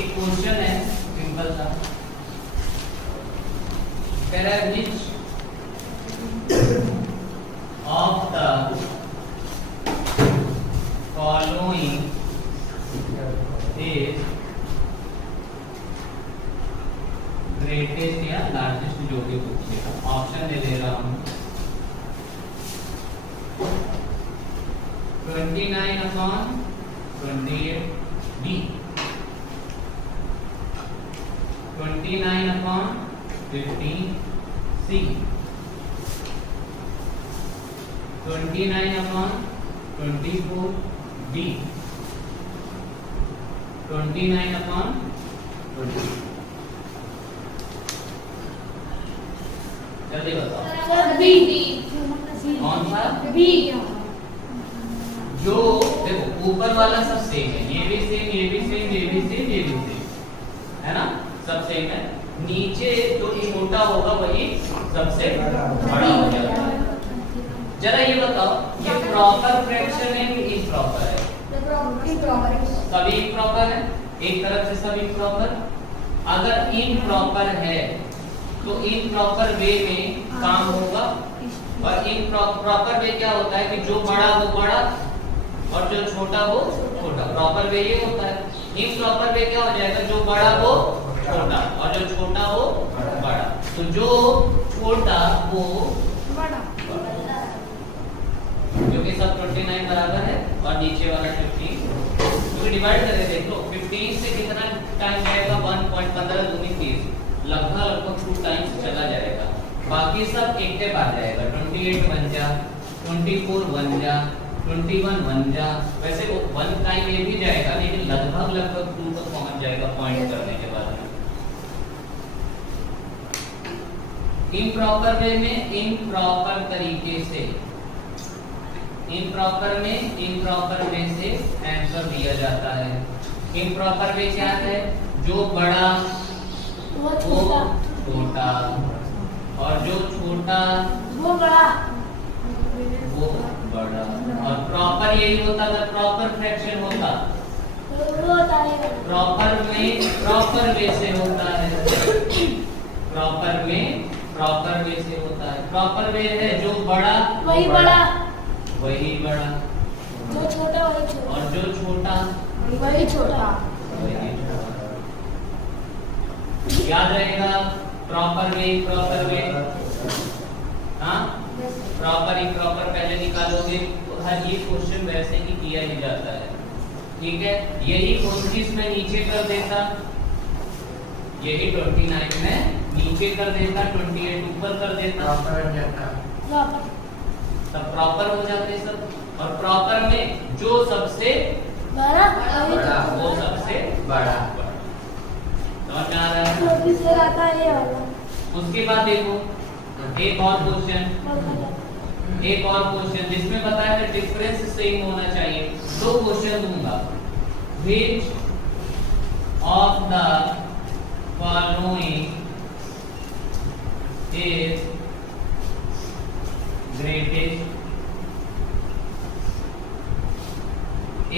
एक क्वेश्चन है सिंपल सा, कह रहा है which of the following is greatest या लार्जेस्ट, जो भी पूछिएगा। ऑप्शन दे रहा हूं 29/28 बी, 29/15 सी, 29/24 डी, 29/20। जल्दी बताओ सर बी। कौन सा बी। जो देखो ऊपर वाला सब सेम है, ये भी सेम, ये भी सेम, ये भी सेम, ये भी सेम, है ना, सब सेम है। नीचे जो छोटा होगा वही सबसे बड़ा हो जाएगा। जरा ये बताओ ये प्रॉपर फ्रैक्शन है कि इम्प्रॉपर है? सभी इम्प्रॉपर है, एक तरफ से सब इम्प्रॉपर। अगर इम्प्रॉपर है तो इम्प्रॉपर वे में काम होगा, और इम्प्रॉपर वे क्या होता है कि जो बड़ा वो बड़ा और जो छोटा वो छोटा। प्रॉपर वे ये होता है। इम्प्रॉपर वे क्या हो जाएगा, जो बड़ा वो छोटा और जो छोटा वो बड़ा। तो जो छोटा वो बड़ा, क्योंकि सब 29 बराबर है और नीचे वाला 15, क्योंकि डिवाइड करके देख लो 15 से कितना टाइम जाएगा, 1.15 दूनी 30, लगभग 2 टाइम्स चला जाएगा। बाकी सब एक के बाद जाएगा। 28 बन जा, 24 बन जा, 21 बन जा। वैसे वो 1 टाइम ये भी जाएगा, लेकिन लगभग 2 तक पहुंच जाएगा पॉइंट करने के बाद। इम्प्रॉपर वे में इम्प्रॉपर तरीके से, इम्प्रॉपर वे से आंसर दिया जाता है। इम्प्रॉपर वे क्या है, जो बड़ा वो छोटा और जो छोटा वो बड़ा। और प्रॉपर यही होता है। प्रॉपर फ्रैक्शन होता प्रॉपर वे से होता है। प्रॉपर वे से होता है। प्रॉपर वे है जो बड़ा वही बड़ा, वही बड़ा, जो छोटा वही छोटा, और जो छोटा वही छोटा। वही छोटा। याद रहेगा प्रॉपर वे, हाँ, प्रॉपर इम्प्रॉपर पहले निकालोगे तो हर ये क्वेश्चन वैसे ही किया ही जाता है। ठीक है, यही 29 में नीचे कर देता, यही 29 में नीचे कर देता, 28 ऊपर कर देता, सब प्रॉपर हो जाते सब। और प्रॉपर में जो सबसे बड़ा वो सबसे बड़ा। समझ में आ रहा है? आता है ये वाला। उसके बाद देखो एक और क्वेश्चन जिसमें बताया था डिफरेंस सेम होना चाहिए। 2 क्वेश्चन दूंगा। Which of the following is greatest? A,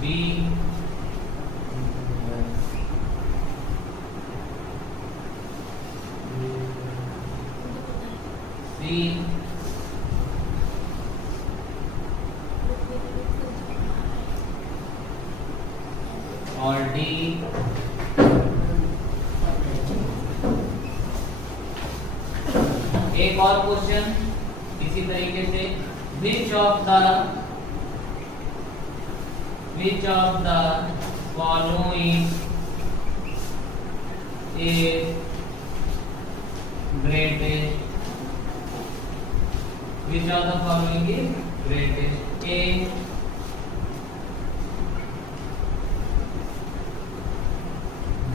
B, C, और D। एक और क्वेश्चन इसी तरीके से, which of the following is greatest? Which of the following is greatest? A,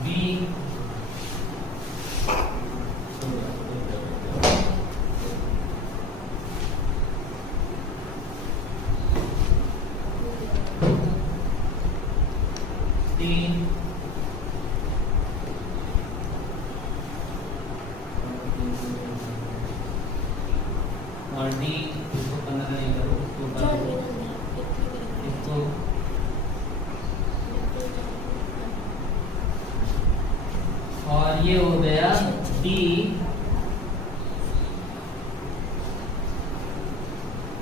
B, C, और D। इसको 15 नहीं करो, 2 और ये हो गया D।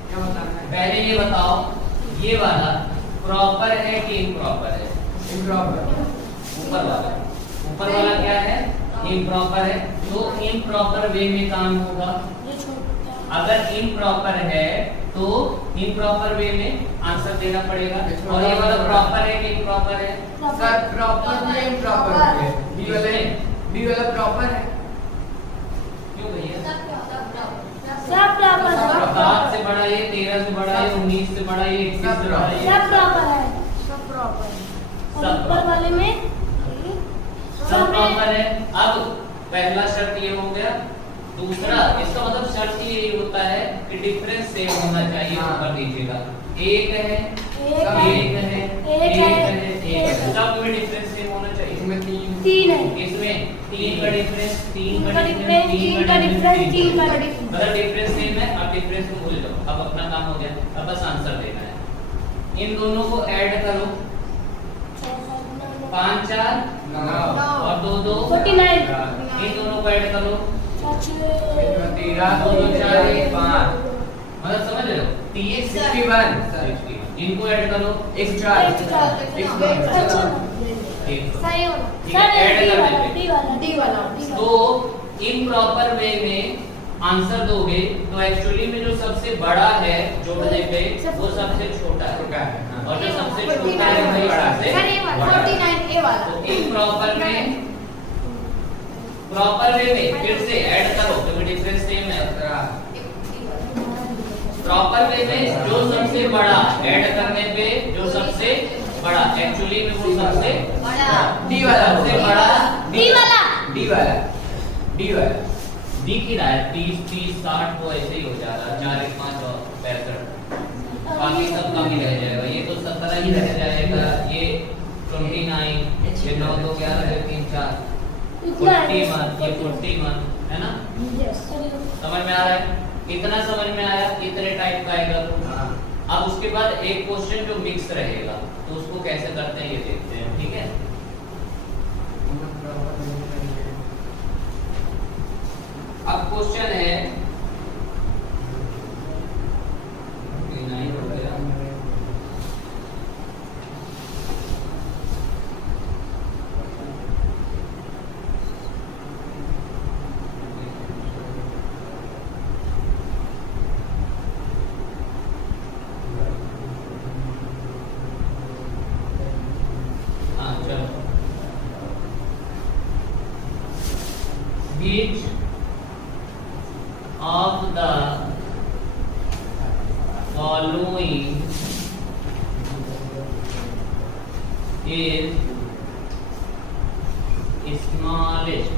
क्या बताना है? पहले ये बताओ ये वाला प्रॉपर है कि इम्प्रॉपर है? इम्प्रॉपर। ऊपर वाला क्या है? इम्प्रॉपर है। तो इम्प्रॉपर वे में काम होगा। जो छोटा अगर इम्प्रॉपर है तो इम्प्रॉपर वे में आंसर देना पड़ेगा। और ये वाला प्रॉपर है कि इम्प्रॉपर है? सर प्रॉपर में इम्प्रॉपर है। बी वाला प्रॉपर है। क्यों भैया? सब प्रॉपर है। 7 से बड़ा ये, 13 से बड़ा ये, 19 से बड़ा ये, 21 से बड़ा ये। सब प्रॉपर है। सब प्रॉपर है। और सब ऊपर वाले में सब प्रॉपर है। अब पहला शर्त ये हो गया। दूसरा इसका मतलब शर्त ये होता है कि डिफरेंस सेम होना चाहिए ऊपर नीचे का। एक है, एक है, एक है, सब में डिफरेंस सेम होना चाहिए। इसमें 3 है। इसमें 3 का डिफरेंस, 3 का का डिफरेंस, 3 का डिफरेंस, 3 का डिफरेंस। मतलब डिफरेंस सेम है। अब डिफरेंस को भूल जाओ, अब अपना काम हो गया। अब बस आंसर देना है। इन दोनों को ऐड करो, 5 4 और 2 2 49। इन दोनों को ऐड करो, 13 2 2 4 1 5 मतलब समझ रहे हो? 30 61 इनको ऐड करो, 104 सही होना। ठीक है, सर ऐड डी कर वाला, देते। डी वाला। तो इम्प्रॉपर वे में आंसर दोगे तो एक्चुअली में जो सबसे बड़ा है जोड़ने पे वो सबसे छोटा है, और जो सबसे छोटा है वही सबसे बड़ा है। 49 ए वाला। तो इम्प्रॉपर में, प्रॉपर वे में फिर से ऐड करो क्योंकि डिफरेंस सेम है। प्रॉपर वे में जो सबसे बड़ा ऐड करने पे जो सबसे बड़ा एक्चुअली में वो सबसे डी वाला सबसे बड़ा डी वाला। डी वाला डी वाला दिख ही रहा है। 30 30 60 तो ऐसे ही हो जा रहा है। 4 1 5 और 65 बाकी सब कम ही रह जाएगा। ये तो 17 ही रह जाएगा। ये 29, ये 9 2 11 ये 3 4 41, ये 41 है ना? समझ में आ रहा है? इतना समझ में आया? इतने टाइप का आएगा तो अब उसके बाद एक क्वेश्चन जो मिक्स रहेगा तो उसको कैसे करते हैं ये देखते हैं। ठीक है, अब क्वेश्चन है which of the following is smallest?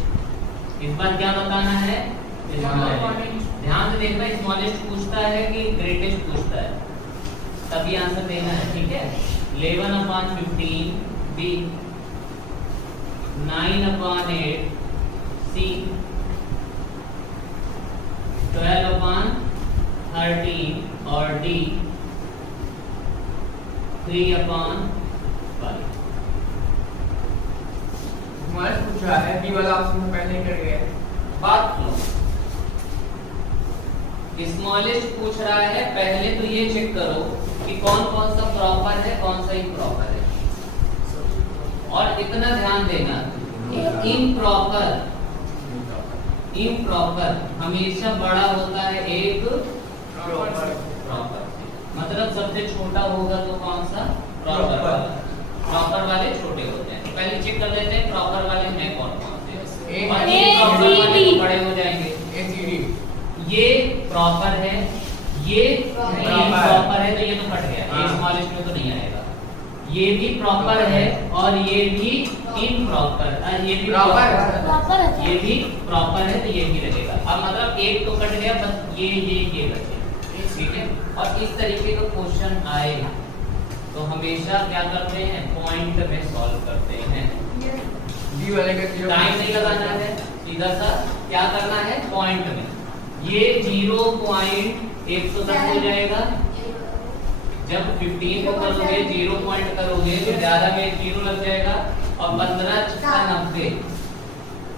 इस बार क्या बताना है? स्मॉलेस्ट। ध्यान से देखना, स्मॉलेस्ट पूछता है कि ग्रेटेस्ट पूछता है, तभी आंसर देना है। ठीक है, 11/15 B, 9/8 C, 12/13 और D, 3/5। हमारे पूछा है बी वाला ऑप्शन में पहले ही कर गए। बात सुनो, स्मॉलेस्ट पूछ रहा है। पहले तो ये चेक करो कि कौन कौन सा प्रॉपर है, कौन सा इम्प्रॉपर है। और इतना ध्यान देना, इम्प्रॉपर हमेशा बड़ा होता है एक प्रॉपर। मतलब सबसे छोटा होगा तो कौन सा? प्रॉपर वाला। प्रॉपर वाले छोटे होते हैं। तो पहले चेक कर लेते हैं प्रॉपर वाले में कौन कौन से हैं। और ये प्रॉपर वाले तो बड़े हो जाएंगे। ये प्रॉपर है, ये प्रॉपर है, तो ये तो कट गया, ये स्मॉलेस्ट में तो नहीं आएगा। ये भी प्रॉपर है और ये भी इम्प्रॉपर, ये भी प्रॉपर, ये भी प्रॉपर है तो ये भी लगेगा। अब मतलब एक तो कट गया, बस ये बचे। ठीक है, और इस तरीके का क्वेश्चन आएगा तो हमेशा क्या करते हैं? पॉइंट में सॉल्व करते हैं। बी वाले का टाइम नहीं लगाना है, सीधा सा क्या करना है? पॉइंट में ये 0.110 हो जाएगा, जब 15 को करोगे 0 पॉइंट करोगे तो 11 में 0 लग जाएगा और 15 छक्का 90,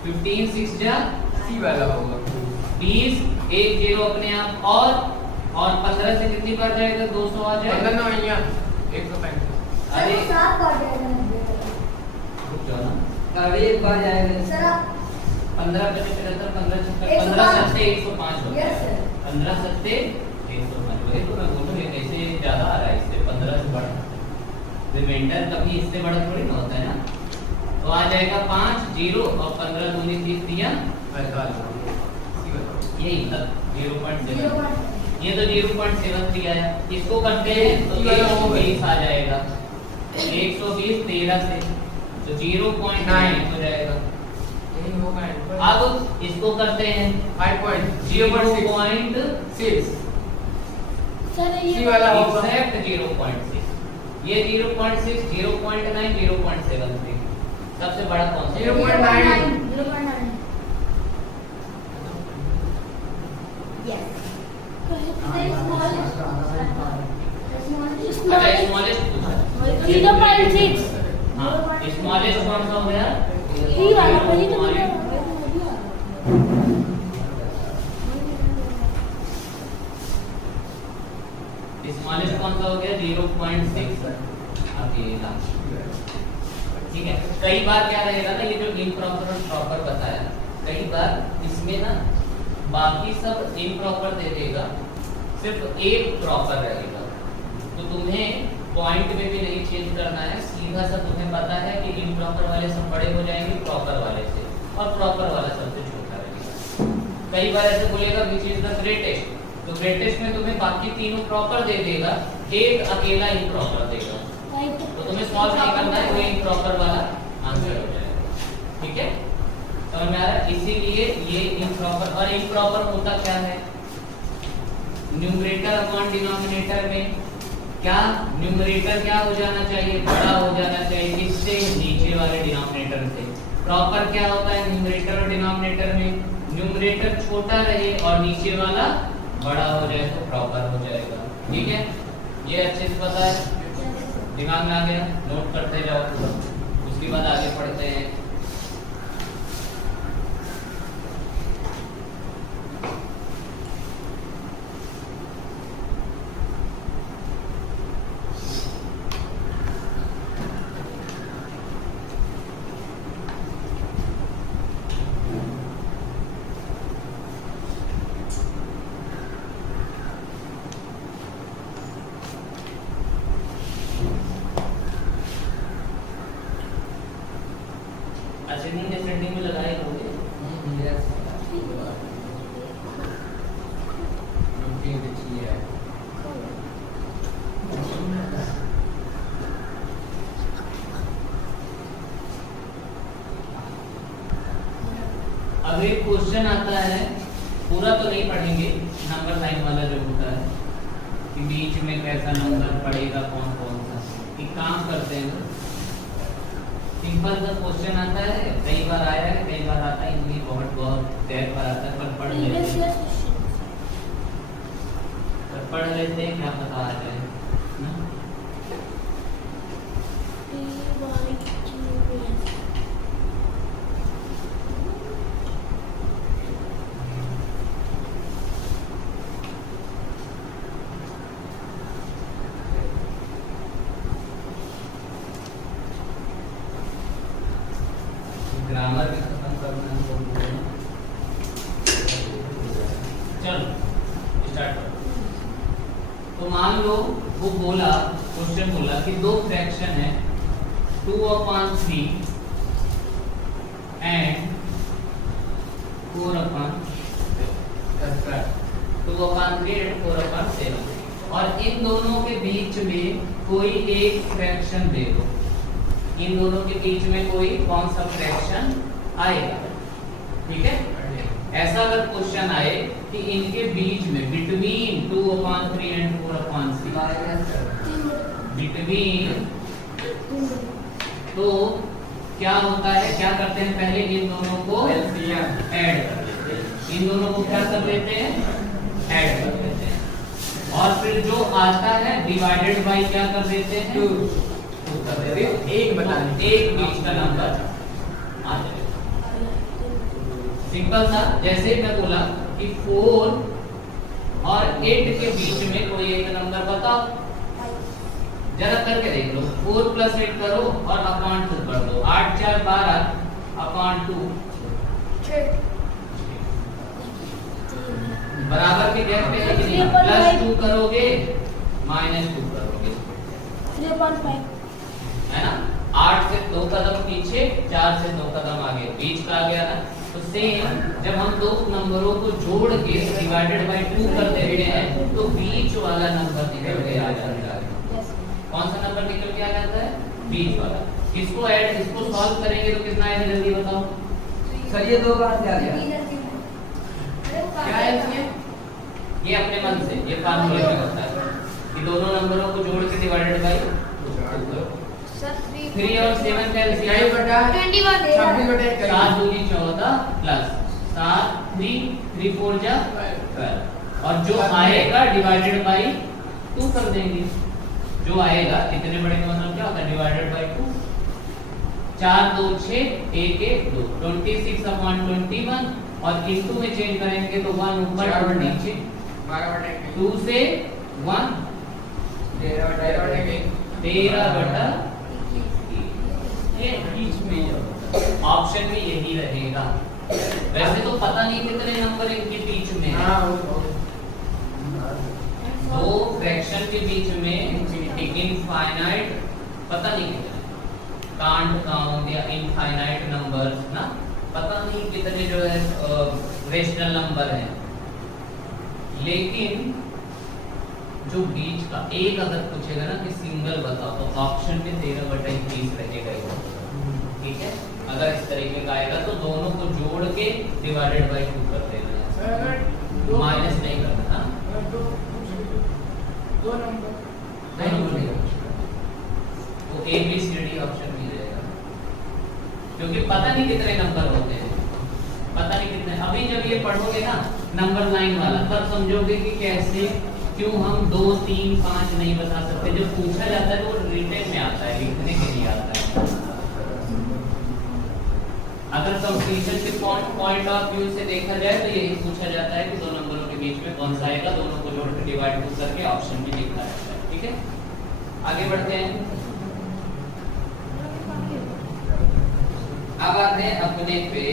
15 6 जा सी वाला होगा 20, 1 0 अपने आप और 15 से कितनी बढ़ जाएगा 200 आ जाएगा 15 9 यहाँ 135। अरे सात बार जाएगा रुक जाओ ना अरे एक बार जाएगा सर आप 15 पे 75 15 76 105 15 सत्ते 105 हो यस सर 15 सत्ते 105 वही तो मैं बोलूं ये कैसे ज्यादा आ रहा है इससे 15 से बढ़ रिमाइंडर कभी इससे बड़ा थोड़ी ना होता है ना तो आ जाएगा 5 0 और 15 दूनी 30 दिया यही तक 0.7 ये तो 0.73 आया इसको करते हैं तो 120 आ जाएगा 120 13 से तो 0.9 हो जाएगा यही होगा अब इसको करते हैं 5.0.6 सर सी ये वाला होगा एग्जैक्ट 0.6 ये 0.6 0.9 0.73 सबसे बड़ा कौन सा 0.9 0.9 यस अच्छा स्मॉलेस्ट पूछा 0.6 हाँ स्मॉलेस्ट कौन सा हो गया सी वाला वही तो बोला स्मॉलेस्ट कौन सा हो गया 0.6 अब ये लास्ट ठीक है कई बार क्या रहेगा ना ये जो इम्प्रॉपर और प्रॉपर बताया कई बार इसमें ना बाकी सब इम्प्रॉपर दे देगा सिर्फ एक प्रॉपर रहेगा तो तुम्हें पॉइंट में भी नहीं चेंज करना है सीधा सा तुम्हें पता है कि इम्प्रॉपर वाले सब बड़े हो जाएंगे प्रॉपर वाले से और प्रॉपर वाला सबसे छोटा रहेगा कई बार ऐसे बोलेगा विच इज द ग्रेटेस्ट तो ग्रेटेस्ट में तुम्हें बाकी तीनों प्रॉपर दे देगा एक अकेला इम्प्रॉपर देगा तो तुम्हें सॉल्व नहीं करना है वो इम्प्रॉपर वाला आंसर हो जाएगा ठीक है समझ में आ रहा है इसीलिए ये इम्प्रॉपर और इम्प्रॉपर होता क्या है न्यूमरेटर अपॉन डिनोमिनेटर में क्या न्यूमरेटर क्या हो जाना चाहिए बड़ा हो जाना चाहिए किससे नीचे वाले डिनोमिनेटर से प्रॉपर क्या होता है न्यूमरेटर और डिनोमिनेटर में न्यूमरेटर छोटा रहे और नीचे वाला बड़ा हो जाए तो प्रॉपर हो जाएगा ठीक है ये अच्छे से पता है दिमाग में आ गया नोट करते जाओ उसके बाद आगे पढ़ते हैं असेंडिंग डिसेंडिंग में लगाए होंगे अब एक क्वेश्चन आता है पूरा तो नहीं पढ़ेंगे नंबर लाइन वाला जो होता है कि बीच में कैसा नंबर पड़ेगा कौन कौन सा एक काम करते हैं सिंपल सा क्वेश्चन आता है कई बार आया है कई बार आता है इसलिए बहुत बहुत देर पर आता है पर पढ़ लेते हैं क्या पता आ जाए ना? ग्रामर भी खत्म करना है चलो स्टार्ट करो तो मान लो वो बोला क्वेश्चन बोला कि दो फ्रैक्शन है 2/3 एंड 4/3 एंड 4/7 और इन दोनों के बीच में कोई एक फ्रैक्शन दे दो इन दोनों के बीच में कोई कौन सा फ्रैक्शन आएगा ठीक है ऐसा अगर क्वेश्चन आए कि इनके बीच में बिटवीन 2/3 एंड 4/3 बिटवीन तो क्या होता है क्या करते हैं पहले इन दोनों को ऐड कर लेते हैं इन दोनों को क्या कर लेते हैं ऐड कर लेते हैं और फिर जो आता है डिवाइडेड बाय क्या कर देते हैं 2 कर देते हैं, एक बताने एक बीच का नंबर आ जाएगा। सिंपल था। जैसे ही मैं बोला कि 4 और 8 के बीच में कोई एक नंबर बताओ, जरा करके देख लो। 4 + 8 करो और अपॉन 2 कर दो। 8 4 12 अपॉन 2 बराबर के गैप पे है कि नहीं? +2 करोगे -2 करोगे, 3.5 है ना? 8 से 2 कदम पीछे, 4 से 2 कदम आगे, बीच का आ गया ना। तो सेम जब हम दो नंबरों को जोड़ के डिवाइडेड बाय 2 कर देते हैं तो बीच वाला नंबर निकल के आ जाता है। कौन सा नंबर निकल के आ जाता है? बीच वाला। इसको ऐड, इसको सॉल्व करेंगे तो कितना आएगा जल्दी बताओ। सर ये 2 बार क्या दिया? क्या है इसमें? ये अपने मन से, ये फार्मूले में होता है कि दोनों नंबरों को जोड़ के डिवाइडेड बाय 2 करो। 3 और 7 का एलसीएम 21 7 दूनी 14 प्लस 7 3 3 4 जा 12 और जो आएगा डिवाइडेड बाय 2 कर देंगे। जो आएगा इतने बड़े का मतलब क्या होता है? Divided by 2। 4 2 6 1 1 2 26/21 और इनटू में चेंज करेंगे तो 1 ऊपर और नीचे 2 से 1 13/21 ये बीच में ऑप्शन में यही रहेगा। वैसे तो पता नहीं कितने नंबर इनके बीच में है। दो फ्रैक्शन के बीच में इनफाइनाइट पता नहीं कितने, कांट काउंट या इनफाइनाइट नंबर्स ना, पता नहीं कितने जो है रेशनल नंबर हैं। लेकिन जो बीच का एक अगर पूछेगा ना कि सिंगल बताओ तो ऑप्शन में 13/21 रहेगा ही। ठीक है, अगर इस तरीके का आएगा तो दोनों को जोड़ के डिवाइडेड बाय 2 कर देना है, माइनस नहीं करना। हाँ, दो नंबर नहीं बोलेगा वो ABCD ऑप्शन में रहेगा, क्योंकि पता नहीं कितने नंबर होते हैं, पता नहीं कितने। अभी जब ये पढ़ोगे ना नंबर लाइन वाला तब समझोगे कि कैसे क्यों हम 2 3 5 नहीं बता सकते। जब पूछा जाता है तो वो रिटन में आता है, लिखने के लिए आता है। अगर कंप्लीशन के पॉइंट ऑफ व्यू से देखा जाए तो यही पूछा जाता है कि दो नंबरों के बीच में कौन सा आएगा, दोनों को जोड़ के डिवाइड करके ऑप्शन में लिखा जाता है। ठीक है, आगे बढ़ते हैं। अब आते हैं अपने पे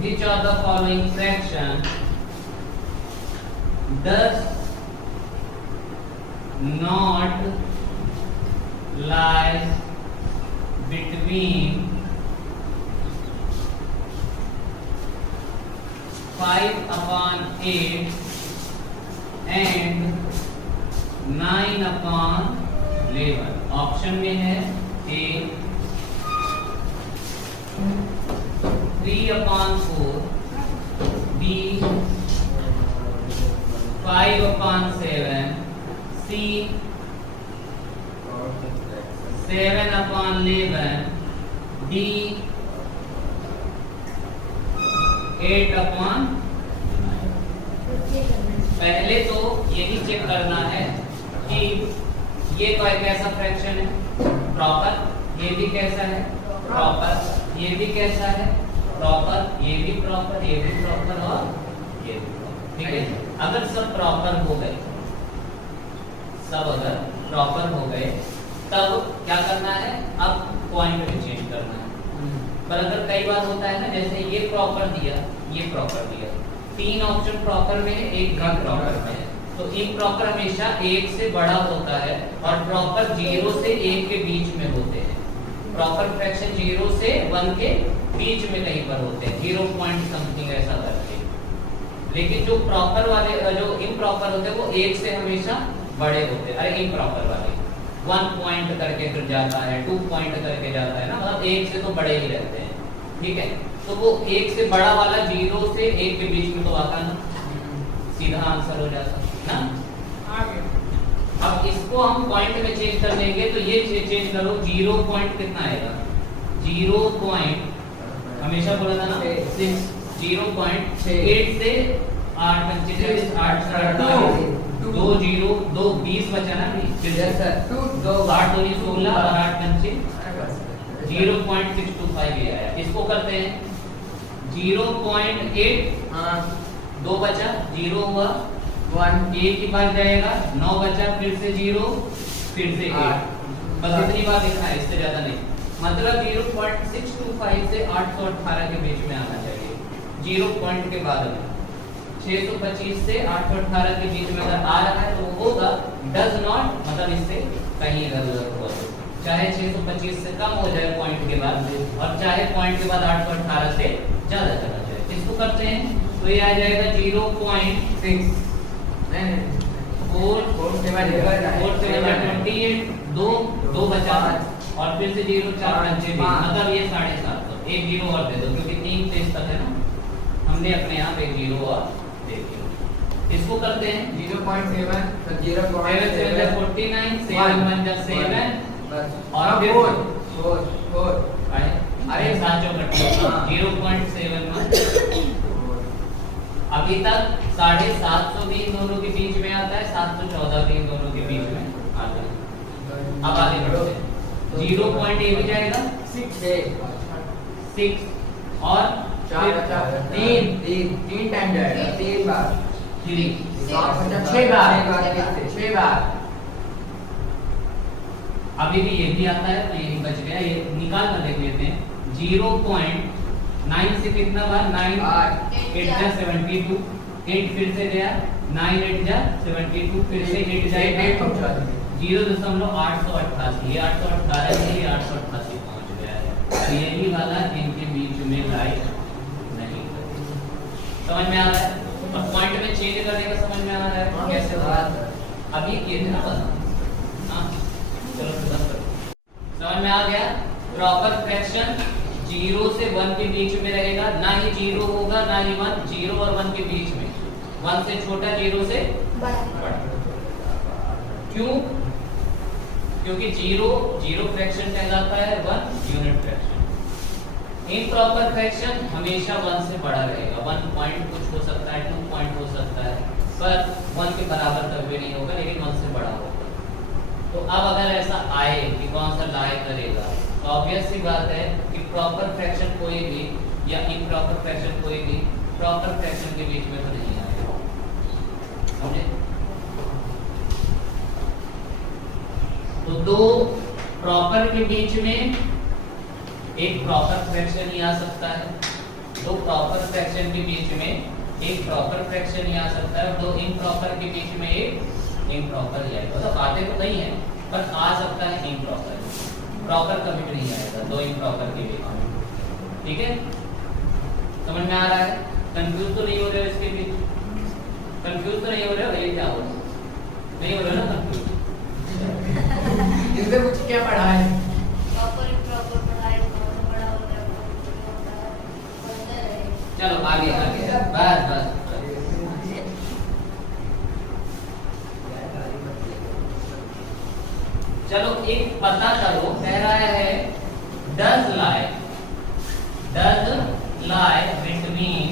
which of the following fraction does not lie between 5/8 and 9/11। Option में है A 3/4, B 5/7, C 7/11, D 8/9। पहले तो यही चेक करना है कि ये कोई कैसा फ्रैक्शन है, प्रॉपर। ये भी कैसा है, प्रॉपर। ये भी कैसा है, प्रॉपर। ये भी प्रॉपर, ये भी प्रॉपर और ये भी प्रॉपर। ठीक है, अगर सब प्रॉपर हो गए, सब अगर प्रॉपर हो गए तब क्या करना है, अब पॉइंट में चेंज करना है। पर अगर कई बार होता है ना, जैसे ये प्रॉपर दिया, ये प्रॉपर दिया, 3 ऑप्शन प्रॉपर में है, एक प्रॉपर में है, तो इम्प्रॉपर हमेशा 1 से बड़ा होता है और प्रॉपर 0 से 1 के बीच में होते हैं। प्रॉपर फ्रैक्शन 0 से 1 के बीच में कहीं पर होते हैं, 0 पॉइंट समथिंग ऐसा करके। लेकिन जो प्रॉपर वाले, जो इम्प्रॉपर होते हैं वो 1 से हमेशा बड़े होते हैं। अरे इम्प्रॉपर वाले 1 पॉइंट करके फिर जाता है, 2 पॉइंट करके जाता है ना, मतलब 1 से तो बड़े ही रहते हैं, ठीक है। तो वो 1 से बड़ा वाला 0 से 1 के बीच में तो आता ना, सीधा आंसर हो जाता ना। अब इसको हम पॉइंट में चेंज कर देंगे, तो ये चेंज करो, 0 पॉइंट कितना आएगा, 0 पॉइंट हमेशा बोला था ना 6, 0.8 से 8 25 8 2 0 2 20 बचा ना, 2 8 2 16 और 8 25 0.625 ये आया। इसको करते हैं 0.8, 2 बचा, 0 हुआ, 1 एक ही बार जाएगा, 9 बचा, फिर से 0, फिर से 8, बस इतनी बार लिखना है, इससे ज्यादा नहीं। मतलब 0.625 से 818 के बीच में आना चाहिए, 0 पॉइंट के बाद में। 625 से 818 के बीच में अगर आ रहा है तो वो होगा डज नॉट, मतलब इससे कहीं गलत हुआ, चाहे 625 से कम हो जाए पॉइंट के बाद, और चाहे पॉइंट के बाद 818 से ज्यादा चला जाए। इसको करते हैं तो ये आ जाएगा 0.6 2 बचा, और फिर से 0 4 5 मतलब ये 750, एक 0 और दे दो क्योंकि 3 पेज तक है ना, हमने अपने यहाँ एक 0 और दे दिया। इसको करते हैं 0.7 तो 0.7 49 7 1 7 और फिर 4 अरे साथ जो कटे 0.71। अभी तक 750 भी इन दोनों के बीच में आता है, 714 भी इन दोनों के बीच में आता है। अब आगे बढ़ते हैं, 0. ये भी जाएगा 6 और 3 टाइम जाएगा, 3 बार 6 बार। अभी भी ये भी आता है, तो ये बच गया, ये निकाल कर देख लेते हैं। 0.9 से कितना बार, 9 8 जा 72, 8 फिर से गया, 9 8 जा 72, फिर से 8 जाएगा 0.888, ये 818 है, ये 888 पहुंच गया है। यही वाला इनके बीच में लाइक नहीं, समझ में आ रहा है? अब पॉइंट में चेंज कर देगा, समझ में आ रहा है कैसे होगा? अभी ये थे ना बस, हाँ चलो समझ में आ गया। प्रॉपर फ्रैक्शन 0 से 1 के बीच में रहेगा, ना ही 0 होगा ना ही 1, 0 और 1 के बीच में, 1 से छोटा 0 से बड़ा। क्यों? क्योंकि 0 फ्रैक्शन कहलाता है, 1 यूनिट फ्रैक्शन। इम्प्रॉपर फ्रैक्शन हमेशा 1 से बड़ा रहेगा, 1 पॉइंट कुछ हो सकता है, 2 पॉइंट हो सकता है, पर 1 के बराबर कभी नहीं होगा, लेकिन 1 से बड़ा होगा। तो अब अगर ऐसा आए कि कौन सा लाए करेगा, तो ऑब्वियस सी बात है कि प्रॉपर फ्रैक्शन कोई भी या इम्प्रॉपर फ्रैक्शन कोई भी प्रॉपर फ्रैक्शन के बीच में तो नहीं आएगा, समझे? तो 2 प्रॉपर के बीच में एक प्रॉपर फ्रैक्शन ही आ सकता है, 2 प्रॉपर फ्रैक्शन के बीच में एक प्रॉपर फ्रैक्शन ही आ सकता है, और 2 इम्प्रॉपर के बीच में एक इम्प्रॉपर ही आएगा। मतलब आते तो नहीं है, पर आ सकता है इम्प्रॉपर, प्रॉपर कभी भी नहीं आएगा 2 इम्प्रॉपर के बीच में, ठीक है? समझ में आ रहा है? कंफ्यूज तो नहीं हो रहे हो इसके बीच? कंफ्यूज तो नहीं हो रहे हो? ये क्या हो रहा है? नहीं हो रहे ना कंफ्यूज? इसमें कुछ क्या पढ़ा है? प्रॉपर इम्प्रॉपर पढ़ाई बहुत बड़ा होता है, पढ़ते रहे। चलो आगे आगे, बस चलो एक पता करो, कह रहा है डज lie between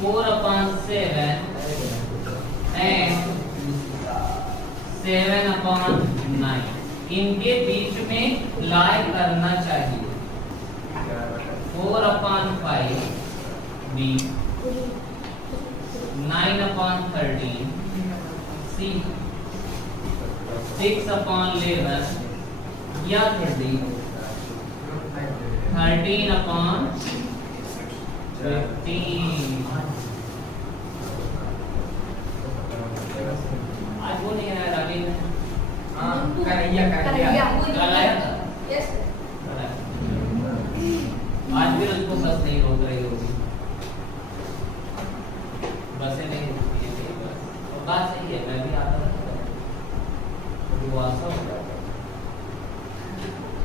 4/7 and 7/9, इनके बीच में लाई करना चाहिए। 4/5 B, 9/13 C, 6/11 या 13/15। आज वो नहीं आया रागी में, हाँ करैया कल आया था यस आज भी उसको बस नहीं रोक रही होगी, बसें नहीं रुकती है कई बार। और बात सही है, मैं भी आता था वो आशा हो जाता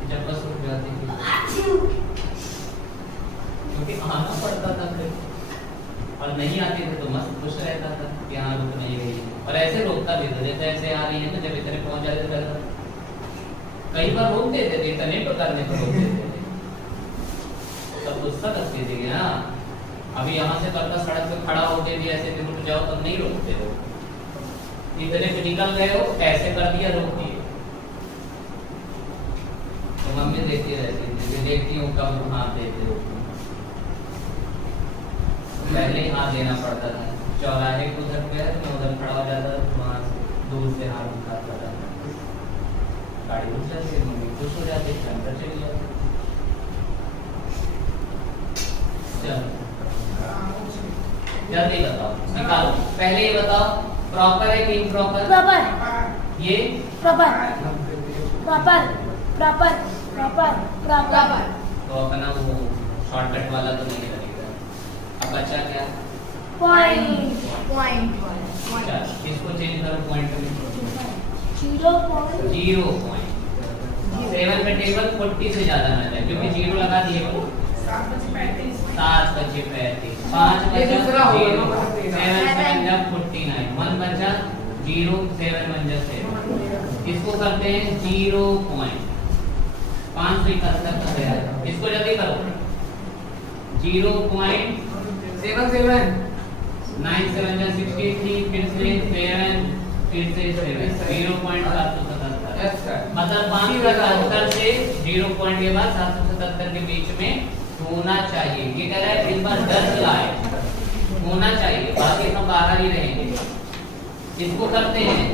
जब बस रुक जाती थी, क्योंकि आना पड़ता था फिर, और नहीं आती थी तो मस्त खुश रहता था कि हाँ रुक नहीं रही है। और ऐसे रोकता भी था, जैसे ऐसे आ रही है तो जब इतने पहुंच जाते थे कई बार रोक देते थे, इतने पर करने को रोक देते थे, तब गुस्सा करते थे कि हाँ अभी यहाँ से करता सड़क पे खड़ा होके भी ऐसे भी रुक जाओ तब नहीं रोकते हो, इतने पे निकल गए हो ऐसे कर दिया रोक दिए। तो मम्मी देखती रहती थी, देखती हूँ कब हाथ देते हो, पहले ही हाथ देना पड़ता था, चौराहे को उधर गया तो उधर खड़ा हो जाता था, वहाँ से दूर से हाथ उठाता था, गाड़ी रुक जाती, मम्मी खुश हो जाती, अंदर चली जाती। जल्दी बताओ, निकालो, पहले ये बताओ प्रॉपर है कि इम्प्रॉपर? प्रॉपर ये proper proper proper proper proper तो अपना वो शॉर्टकट वाला तो नहीं लगेगा। अब बचा क्या? पॉइंट अच्छा, इसको चेंज करो पॉइंट में, 0.0 0 पॉइंट। 7 पे टेबल 40 से ज्यादा ना जाए, क्योंकि 0 लगा दिए वो 7:35 5 बचा 0 7 बचा 49 1 बचा 0 7 बचा 7। इसको करते हैं 0 पॉइंट 571 का गया, इसको जल्दी करो 0.77 9 7 जा 63 फिर से 7 फिर से 7 0.777 मतलब 577 से 0 पॉइंट के बाद 777 के बीच में होना चाहिए। ये कह रहा है इस बार 10 लाए होना चाहिए, बाकी हम बाहर ही रहेंगे। इसको करते हैं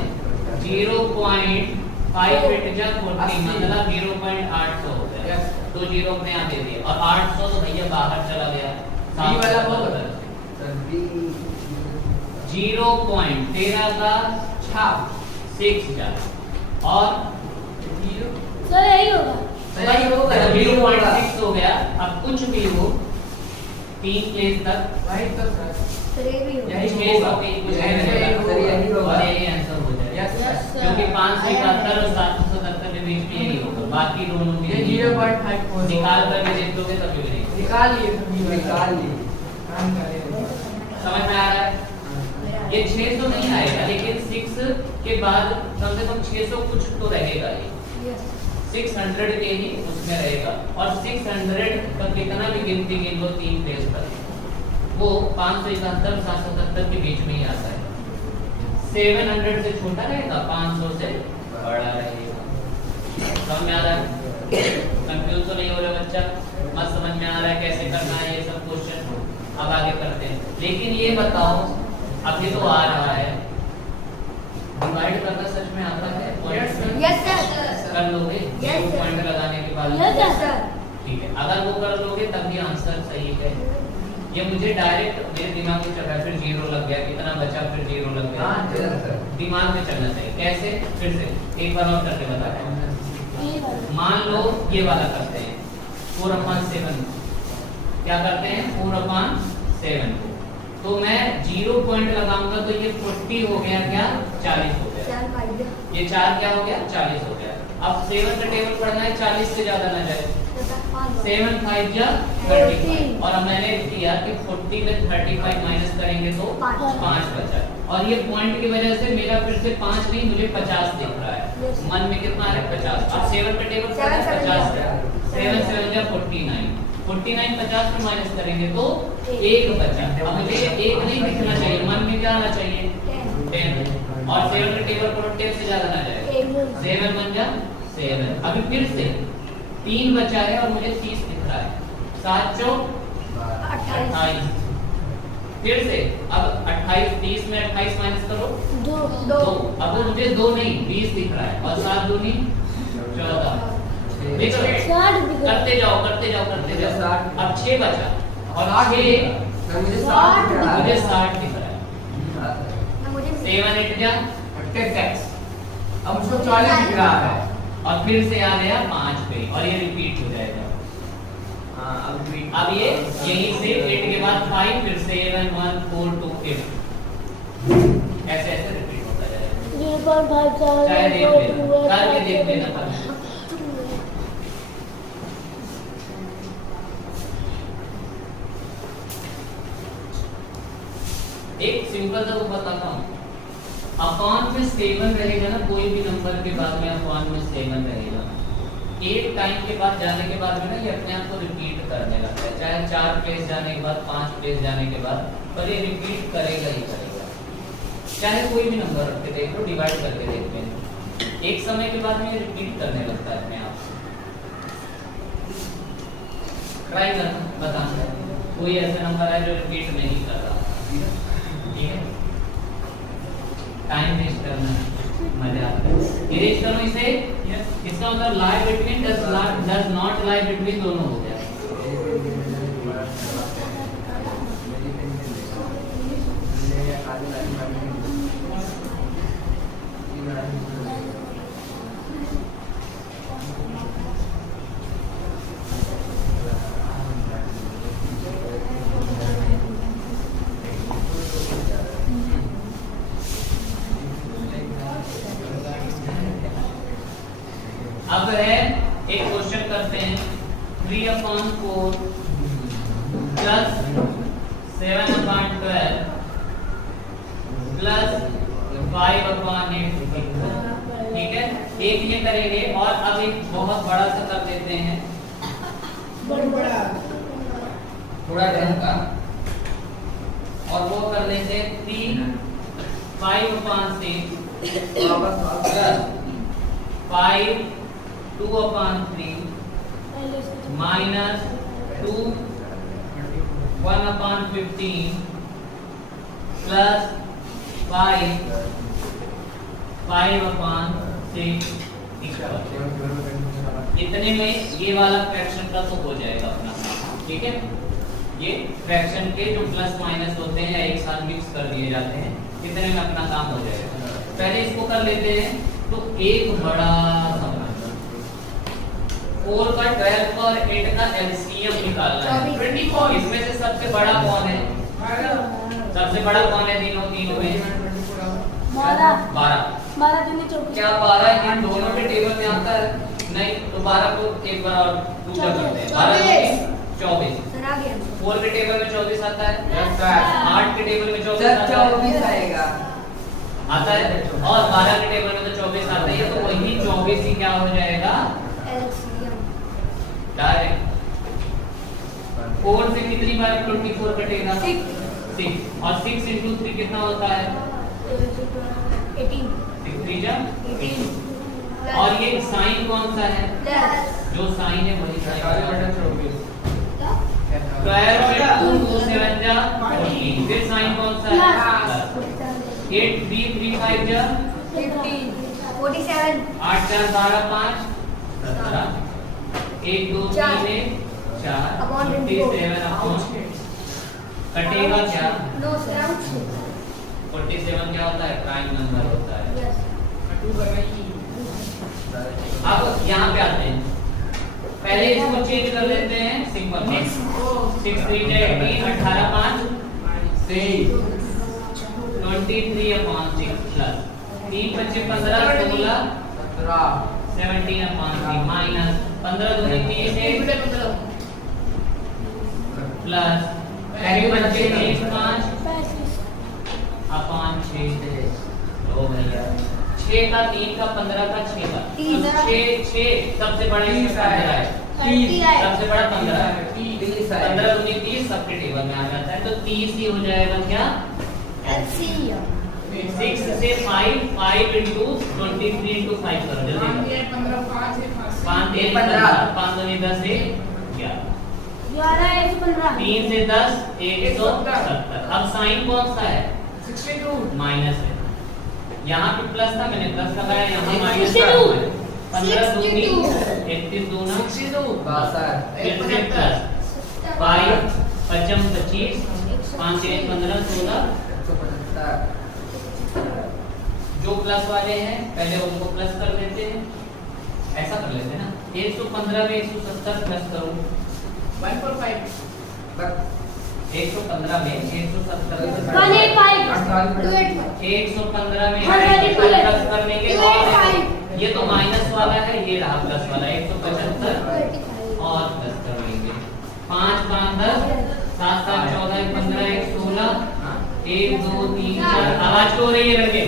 0.5 जा 40 मतलब 0.800 हो गया, तो 0 अपने यहाँ दे दिए और 800 तो भैया बाहर चला गया। 0.13 का 6 जा और सर यही होगा। 0.6 हो गया। अब कुछ भी हो 3 प्लेस तक वही तो सर सर ये भी होगा। यही प्लेस हो गई कुछ नहीं रहेगा और यही आंसर हो जाएगा, यस सर क्योंकि 571 और 777 के बीच में यही होगा, बाकी दोनों में ये 0.5 निकाल कर भी देख लोगे तभी भी नहीं निकाल लिए काम करे समझ में आ रहा है। ये 6 तो नहीं आएगा, लेकिन 6 के बाद कम से कम 600 कुछ तो रहेगा, ये 600 के ही उसमें रहेगा। और 600 का कितना भी गिनती गिन लो 3 प्लेस पर, वो 571 777 के बीच में ही आता है। 700 से छोटा रहेगा, 500 से बड़ा रहेगा। समझ में आ रहा है? कंफ्यूज तो नहीं हो रहा बच्चा? मत समझ में आ रहा है कैसे करना है ये सब क्वेश्चन? अब आगे करते हैं। लेकिन ये बताओ, अभी तो आ रहा है, डिवाइड करना सच में आता है? यस सर कर लोगे? Yes, sir. पॉइंट लगाने के बाद यस सर ठीक है, अगर वो कर लोगे तब भी आंसर सही है। ये मुझे डायरेक्ट मेरे दिमाग में चल रहा है, फिर 0 लग गया, कितना बचा, फिर 0 लग गया। दिमाग में चलना चाहिए। कैसे? फिर से एक बार और करके बताते हैं। मान लो ये वाला करते हैं 4/7, क्या करते हैं 4/7 को, तो मैं 0 पॉइंट लगाऊंगा तो ये 40 हो गया, क्या 40 हो गया, ये 4 क्या हो गया 40 हो गया। अब 7 का टेबल पढ़ना है, 40 से ज्यादा ना जाए। 7 5 जा 35 और अब मैंने किया कि 40 में 35 माइनस करेंगे तो 5 बचा। और ये पॉइंट की वजह से मेरा फिर से 5 नहीं मुझे 50 दिख रहा है, मन में कितना है 50। अब 7 का टेबल पढ़ना है 50 है, 7 7 जा 49 50 में माइनस करेंगे तो 1 बचा। अब मुझे 1 नहीं दिखना चाहिए, मन में क्या आना चाहिए 10 और 7 का टेबल पर 10 से ज्यादा ना जाए। 7 बन जा 7। अभी फिर से 3 बचा है और मुझे 30 दिख रहा है, 7 चौक 28। फिर से अब 28 30 में 28 माइनस करो 2। अब वो मुझे 2 नहीं 20 दिख रहा है और 7 दूनी 14। देखो करते जाओ करते जाओ करते जाओ। अब 6 बचा और 6 मुझे 60 दिख रहा है। 7 8 जा 36 अब उसको 40 दिख रहा है। और फिर से आ गया 5 पे और ये रिपीट हो जाएगा। हाँ अब ये यहीं से 8 के बाद 5 फिर 7 1 4 2 8 ऐसे ऐसे रिपीट होता जाएगा। 0.5 चाहे देख लेना, करके देख लेना पहले। एक सिंपल सा वो बताता हूँ, अपॉन में 7 रहेगा ना, कोई भी नंबर के बाद में अपॉन में 7 रहेगा, एक टाइम के बाद जाने के बाद में ना ये अपने आप को रिपीट करने लगता है, चाहे 4 प्लेस जाने के बाद 5 प्लेस जाने के बाद, पर ये रिपीट करेगा ही करेगा। चाहे कोई भी नंबर रख के देख लो, डिवाइड करके देख लेना, एक समय के बाद में ये रिपीट करने लगता है अपने आप। ट्राई करना, बताना कोई ऐसा नंबर है जो रिपीट नहीं कर रहा, ठीक है? टाइम वेस्ट करना मजा आता है। इरेज करो इसे, इसका मतलब lie between does not lie between दोनों हो गया। अब है एक क्वेश्चन करते हैं, 3/4 प्लस 7/12 प्लस 5/8, ठीक है? एक ये करेंगे और अब एक बहुत बड़ा सा कर देते हैं, थोड़ा ढंग का, और वो कर लेते हैं 5/6 प्लस 5 2/3 minus 2 1/15 plus 5 5/6 इतने में ये वाला फ्रैक्शन का तो हो जाएगा अपना, ठीक है? ये फ्रैक्शन के जो प्लस माइनस होते हैं एक साथ मिक्स कर दिए जाते हैं, इतने में अपना काम हो जाएगा। पहले इसको कर लेते हैं, तो एक बड़ा सा 4 का 12 और 8 का एलसीएम निकालना है। 24 इसमें से सबसे बड़ा कौन है? सबसे बड़ा कौन है तीनों में? 12। क्या 12 इन दोनों के टेबल में आता है? नहीं, तो 12 को एक बार और दूसरा करते हैं। 24 4 के टेबल में 24 आता है, 8 के टेबल में 24 आता है, और 12 के टेबल में तो 24 आता है, तो वही 24 ही क्या हो जाएगा? डायरेक्ट 4 से कितनी बार 24 कटेगा? 6 और 6 into 3 कितना होता है? 18 6 3 जा 18। और ये साइन कौन सा है? जो साइन है वही साइन है। 12 में 2 2 7 जा 14, फिर साइन कौन सा है? 8 3 3 5 जा 47 8 4 12 5 17 1 2 3 में 4 47 अपॉन कटेगा क्या? 47 क्या होता है? प्राइम नंबर होता है। अब यहाँ पे आते हैं, पहले इसको चेंज कर लेते हैं, सिंपल 6 3 18 18 5 23/6 प्लस 3 25 15 16 17/3 माइनस 15 दूनी 30 प्लस 5/6 लो भैया 6 का 3 का 15 का 6 का 6 सबसे बड़ा इसका है, सबसे बड़ा 15 है, 15 दूनी 30 सबके टेबल में आ जाता है, तो 30 ही हो जाएगा क्या? 6 से 5 into 23 into 5 करो जल्दी। 5 15 5 दूनी 10 11 3 से 10 170। अब साइन कौन सा है? 62 माइनस है, यहाँ पे प्लस था, मैंने प्लस लगाया, यहाँ माइनस था। 15 दूनी 31 दूना 62 फिर से प्लस 5 55 25 5 3 15 16 जो प्लस वाले हैं पहले उनको प्लस कर लेते हैं, ऐसा कर लेते हैं ना। 115 में 170 प्लस करो 145 115 में 170 185 115 में 185 प्लस करने के बाद ये तो माइनस वाला है, ये रहा प्लस वाला 175 और प्लस कर लेंगे 5 5 10 7 7 14 15 1 16 1 2 3 4 आवाज तो हो रही है लड़के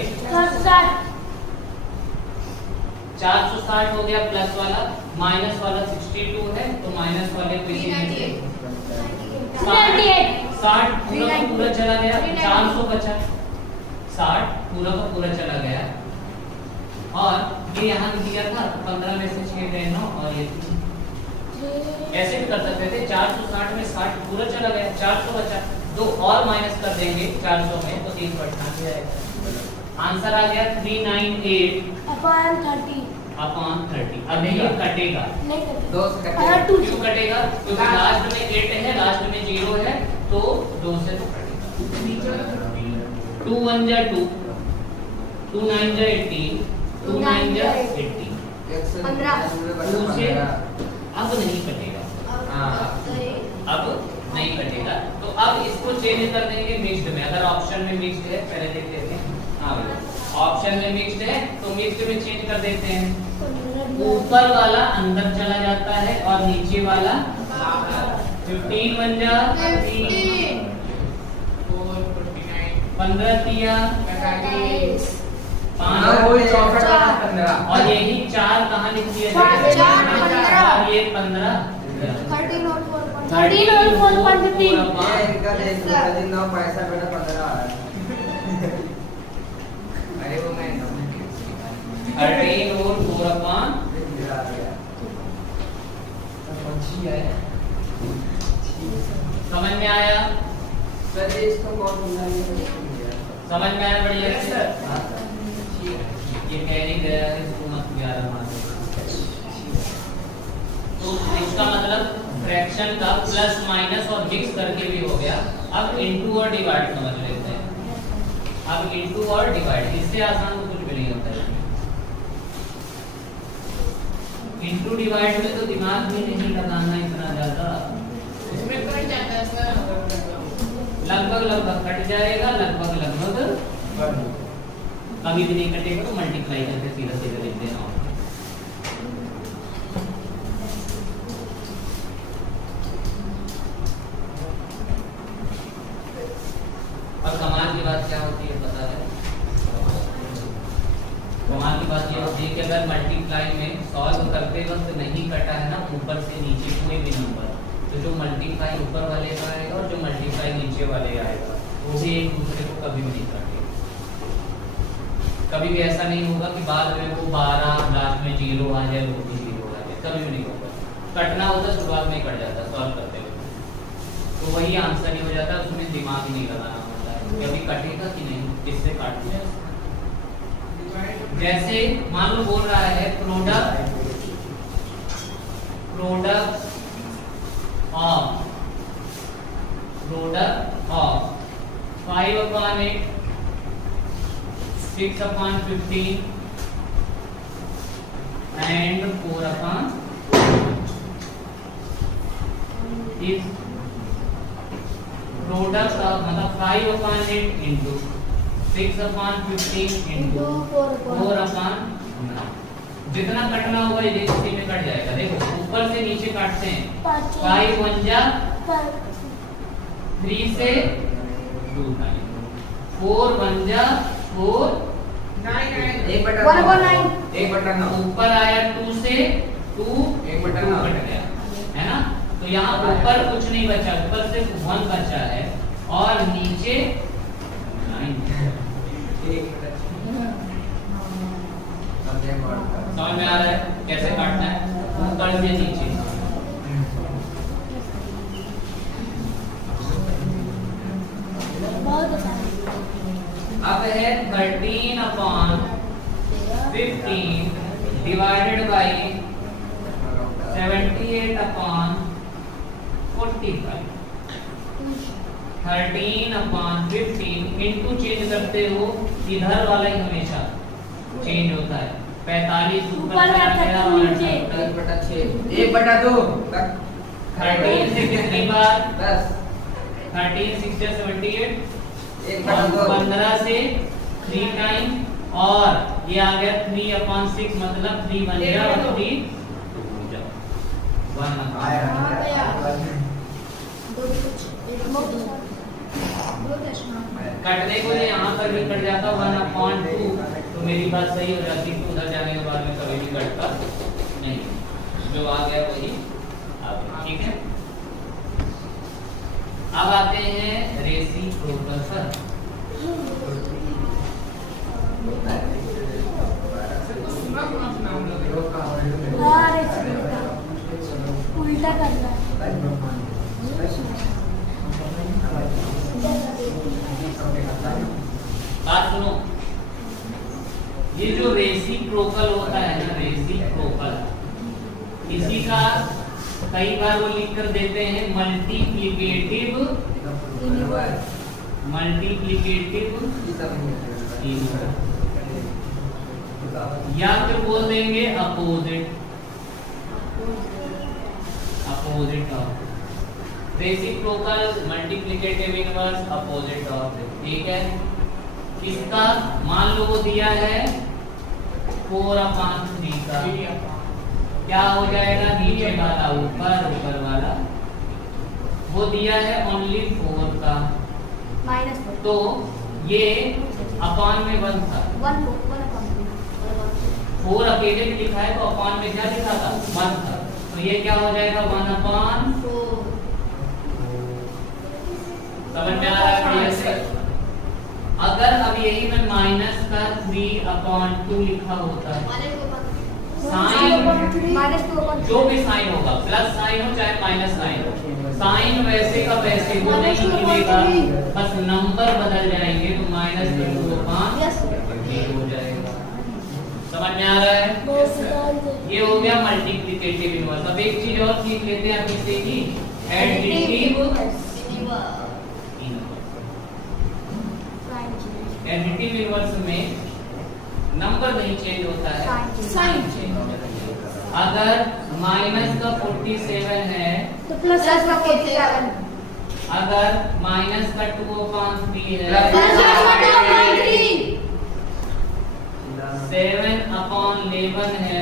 460 हो गया प्लस वाला, माइनस वाला 62 है तो माइनस वाले को इसी में से 60 पूरा का पूरा चला गया, 400 बचा, 60 पूरा का पूरा चला गया और ये यहाँ दिया था 15 में से 6 गए 9 और ये ऐसे भी कर सकते थे। 460 में 60 पूरा चला गया, 400 बचा, दो और माइनस कर देंगे 400 में तो 398 आएगा। आंसर आ गया 398 अपॉन 30 अपॉन 30। अब ये कटेगा, नहीं करते 2 से अगर कटेगा। क्यों कटेगा? क्योंकि लास्ट में 8 है, लास्ट में 0 है तो 2 से तो कटेगा। 2 1 जा 2, 2 9 जा 18, 2 9 जा 18, 2 से अब नहीं कटेगा, अब नहीं कटेगा। तो अब इसको चेंज कर देंगे मिक्स्ड में। अगर ऑप्शन में मिक्स्ड है, पहले देख लेते हैं। हाँ भाई ऑप्शन में मिक्स्ड है तो मिक्स्ड में चेंज कर देते हैं। ऊपर वाला अंदर चला जाता है और नीचे वाला 15 बन जा 15 दिया 5 और यही 4 कहाँ लिख दिया जाएगा? और ये 15 13 और 4.15 अरे वो मैं 13 और 4 अपॉन समझ में आया? समझ में आया बढ़िया से? ये कैरी गया है, इसको मत 11 मान तो इसका मतलब फ्रैक्शन का प्लस माइनस और मिक्स करके भी हो गया। अब इनटू और डिवाइड समझ लेते हैं। अब इनटू और डिवाइड, इससे आसान तो कुछ भी नहीं होता है। इनटू डिवाइड में तो दिमाग भी नहीं लगाना इतना ज्यादा, इसमें कट जाता है सर। लगभग कट जाएगा, लगभग कभी भी नहीं कटेगा तो मल्टीप्लाई करके सीधा सीधा लिख देना। और कमाल की बात क्या होती है पता है? कमाल की बात ये होती है कि अगर मल्टीप्लाई में सॉल्व करते वक्त नहीं कटा है ना ऊपर से नीचे कोई भी नंबर, तो जो मल्टीप्लाई ऊपर वाले का आएगा और जो मल्टीप्लाई नीचे वाले आएगा वो भी एक दूसरे को कभी भी नहीं काटेगा। कभी भी ऐसा नहीं होगा कि बाद में वो 12 लास्ट में 0 आ जाए, वो भी 0 आ जाए, कभी भी नहीं होगा। कटना होता शुरुआत में कट जाता सॉल्व करते हुए, तो वही आंसर ही हो जाता, उसमें दिमाग नहीं लगाना होता है कभी कटेगा कि नहीं, किससे काटना है। जैसे मान लो बोल रहा है product of 5 upon 8 6 upon 15 and 4 upon is product of मतलब 5 upon 8 into 6 upon 15 into 4 upon 9। जितना कटना होगा ये इसी में कट जाएगा। देखो ऊपर से नीचे काटते हैं, 5 1 जा 3 से 2 9, 4 1 जा 4 1/9 ऊपर आया 2 से 2 1/9 कट गया है ना। तो यहाँ ऊपर कुछ नहीं बचा, ऊपर सिर्फ 1 बचा है और नीचे 9। समझ में आ रहा है कैसे काटना है? ऊपर से नीचे। अब है 13 upon 15 divided by 78 upon 45। 13 upon 15 into change करते हो इधर वाला ही हमेशा चेंज होता है। 45 ऊपर ऊपर चला है, गया 30 और नीचे। 18 1/2 13 से कितनी बार 10 13 6 या 78 1/2 15 से 3 टाइम और ये आ गया 3/6 मतलब 3 बन गया और 3 कटने को ये यहाँ पर भी कट जाता 1/2 तो मेरी बात सही हो जाती तो उधर जाने के बाद में कभी भी कटता नहीं, जो आ गया वही आ गया। ठीक है, अब आते हैं रेसिप्रोकल पर। उल्टा करना है। बात सुनो, ये जो रेसिप्रोकल होता है ना, रेसिप्रोकल, इसी का कई बार वो लिख कर देते हैं मल्टीप्लिकेटिव या फिर बोल देंगे opposite of reciprocal, multiplicative inverse, opposite of. ठीक है, इसका मान लो वो दिया है 4/3 का, क्या हो जाएगा नीचे वाला ऊपर वाला, वो दिया है ओनली 4 का, -4 तो ये अपॉन में 1 था। 4 अकेले भी लिखा है तो अपॉन में क्या लिखा था 1 था, तो ये क्या हो जाएगा 1/4। समझ में आ रहा है बढ़िया से? अगर अब यही में माइनस का 3/2 लिखा होता है, साइन जो भी साइन होगा, प्लस साइन हो चाहे माइनस साइन हो, साइन वैसे का वैसे वो नहीं मिलेगा, बस नंबर बदल जाएंगे तो -2/5 हो जाएगा। समझ में आ रहा है? ये हो गया मल्टीप्लिकेटिव इनवर्स। अब एक चीज और सीख लेते हैं अभी से कि एडिटिव इनवर्स में नंबर नहीं चेंज होता है, साइन चेंज होता है। अगर माइनस का 47 है तो प्लस का 47, अगर माइनस का 2/3 है, 7/11 है,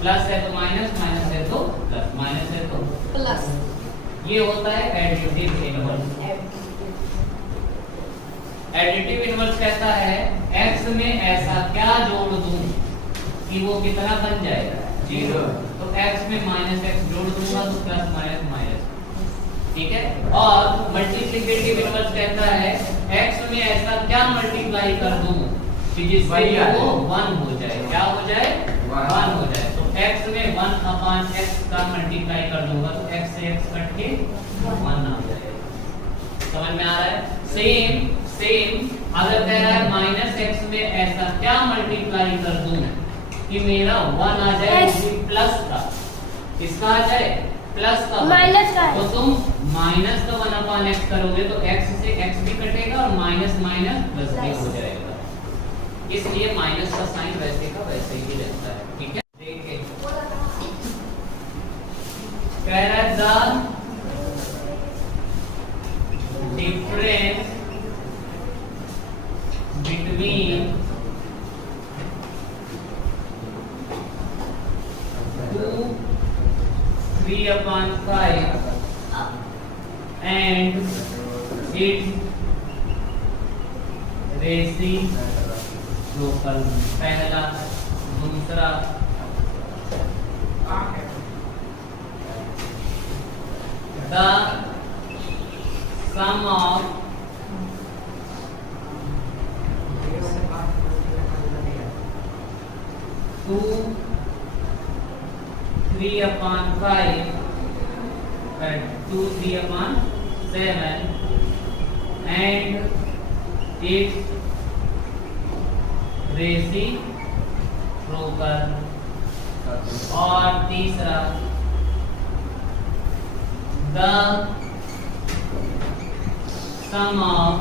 प्लस है तो माइनस, माइनस है तो प्लस, माइनस है तो प्लस। ये होता है एडिटिव इनवर्स। एडिटिव इनवर्स कहता है x में ऐसा क्या जोड़ दूं कि वो कितना बन जाएगा 0, तो x में -x जोड़ दूंगा तो प्लस माइनस माइनस। ठीक है, और मल्टीप्लिकेटिव इनवर्स कहता है x में ऐसा क्या मल्टीप्लाई कर दूं कि जिससे वो 1 हो जाए, क्या हो जाए 1 हो जाए, तो x में 1/x का मल्टीप्लाई कर दूंगा तो x से x कट के 1 आ जाएगा। समझ में आ रहा है? सेम अगर कह रहा है -x में ऐसा क्या मल्टीप्लाई कर दूं कि मेरा 1 आ जाए, प्लस का, किसका आ जाए प्लस का, माइनस का, तो तुम माइनस का 1/x करोगे तो x से x भी कटेगा और माइनस माइनस प्लस भी हो जाएगा, इसलिए माइनस का साइन वैसे का वैसे ही रहता है। ठीक है, देखिए कह रहा है the difference between 2 3/5 and its reciprocal, पहला दूसरा the sum of 2 3/5 and 2 3/7 and its reciprocal, और तीसरा the sum of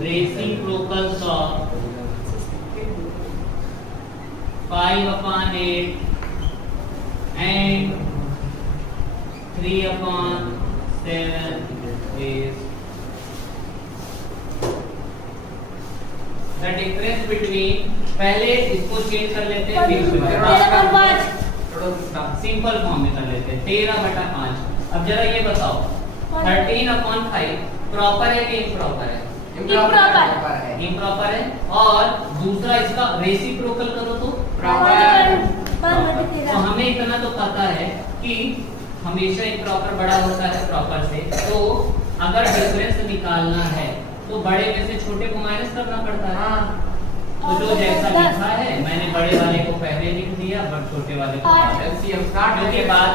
reciprocals of 5/8 and 3/7 is the difference between, पहले इसको चेंज कर लेते हैं 13/5 सिंपल फॉर्म में कर लेते हैं 13/5। अब जरा ये बताओ 13/5 प्रॉपर है कि इम्प्रॉपर है? इम्प्रॉपर है। और दूसरा इसका रेसिप्रोकल करो तो तो हमें इतना तो पता है कि हमेशा इम्प्रॉपर बड़ा होता है प्रॉपर से, तो अगर डिफरेंस निकालना है तो बड़े में से छोटे को माइनस करना पड़ता है। तो जो जैसा लिखा है मैंने बड़े वाले को पहले लिख दिया और छोटे वाले को बाद। उसके बाद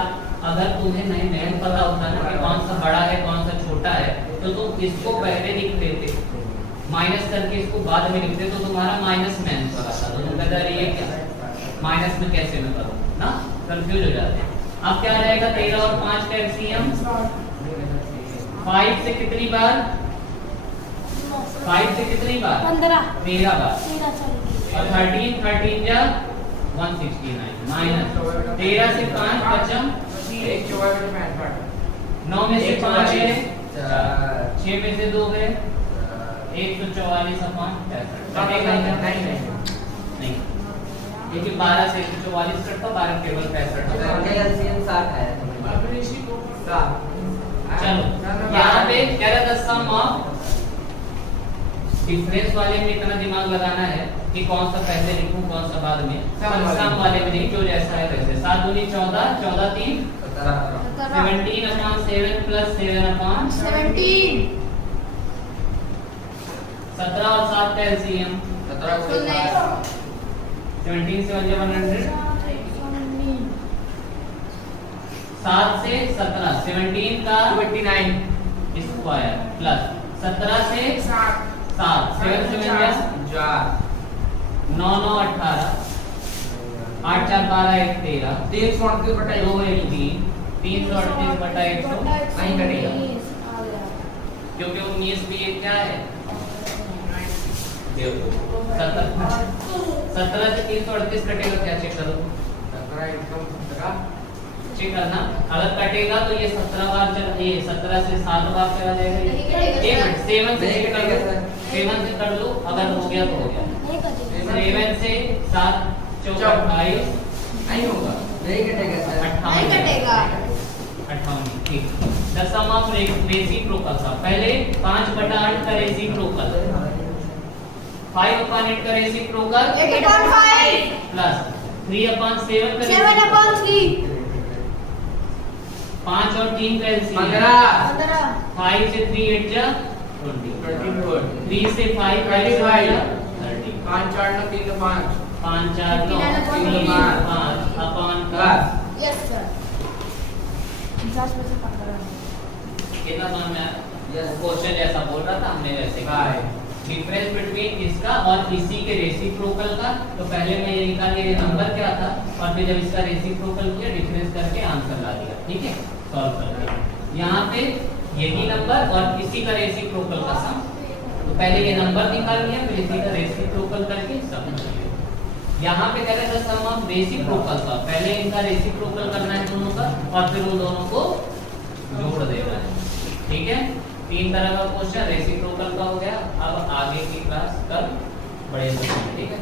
अगर तुम्हें नहीं पता होता ना कि कौन सा बड़ा है कौन सा छोटा है, तो तुम इसको पहले लिख देते, माइनस करके इसको बाद में लिखते, तो तुम्हारा माइनस में आंसर आता। तो तुम कहते ये क्या माइनस में कैसे मैं करूं ना, कंफ्यूज हो जाते हैं। अब क्या रहेगा 13 और 5 का एलसीएम 5 से कितनी बार 5 से कितनी बार 13 बार और 13 जा 169 माइनस 13 से 5 बचम 9 में से 5 है 6 में से 2 है 144/65 नहीं, क्योंकि 12 से 144 कटता 12 केवल 65 चलो यहाँ पे कह रहा था सम ऑफ डिफरेंस वाले में इतना दिमाग लगाना है कि कौन सा पहले लिखूं कौन सा बाद में, सम वाले में नहीं, जो जैसा है वैसे। 7 दूनी 14 14 3 17/7 प्लस 7/17 17 और 7 का एलसीएम 17 से 100 7 से 17 17 का 29 स्क्वायर प्लस 17 से 7 7 7 9 9 18 8 4 12 1 13 2 1 3 338/100 नहीं कटेगा क्योंकि 19 भी एक क्या है 17 से 338 कटेगा क्या, चेक करो चेक करना। अगर कटेगा तो ये 17 बार चला, ये 17 से 7 बार चला जाएगा। ये 7 से चेक कर लो, 7 से कर लो, अगर हो गया तो हो गया। 7 से 7 4 28 नहीं होगा, नहीं कटेगा 58 ठीक। द सम ऑफ रेसिप्रोकल था पहले 5/8 का रेसिप्रोकल 5/8 का रेसिप्रोकल 8/5 प्लस 3/7 का 7/3 5 और 3 का एलसीएम 5 से 3 8 जा 20 3 से 5 5 से 30 5 4 9 3 5 5 4 9 3 5 अपन का यस सर 50 में से 15 कितना समझ में आया? क्वेश्चन जैसा बोल रहा था हमने वैसे कहा है। डिफरेंस बिटवीन इसका और इसी के रेसिप्रोकल का, तो पहले मैं ये निकाल के नंबर क्या था और फिर जब इसका रेसिप्रोकल किया डिफरेंस करके आंसर ला दिया, ठीक है, सॉल्व कर दिया। यहाँ पे यही नंबर और इसी का रेसिप्रोकल का सम, तो पहले ये नंबर निकाल लिया फिर इसी का रेसिप्रोकल करके सम निकाल लिया। यहाँ पे कह रहे थे सम ऑफ रेसिप्रोकल का, पहले इनका रेसिप्रोकल करना है दोनों का और फिर उन दोनों को जोड़ देना है, ठीक है। 3 तरह का क्वेश्चन रेसिप्रोकल का हो गया। अब आगे की क्लास कल बड़े, ठीक है।